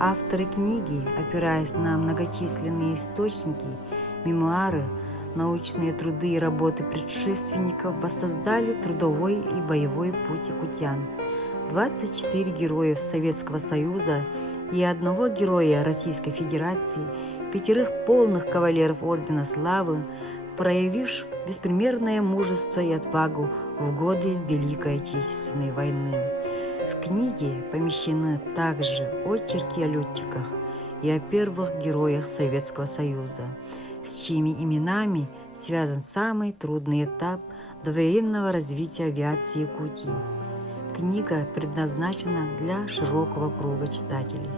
Авторы книги, опираясь на многочисленные источники, мемуары, научные труды и работы предшественников, воссоздали трудовой и боевой путь якутян. 24 героев Советского Союза и одного героя Российской Федерации, 5 полных кавалеров Ордена Славы, проявивших беспримерное мужество и отвагу в годы Великой Отечественной войны. В книге помещены также очерки о летчиках и о первых героях Советского Союза, с чьими именами связан самый трудный этап довоенного развития авиации Якутии. Книга предназначена для широкого круга читателей.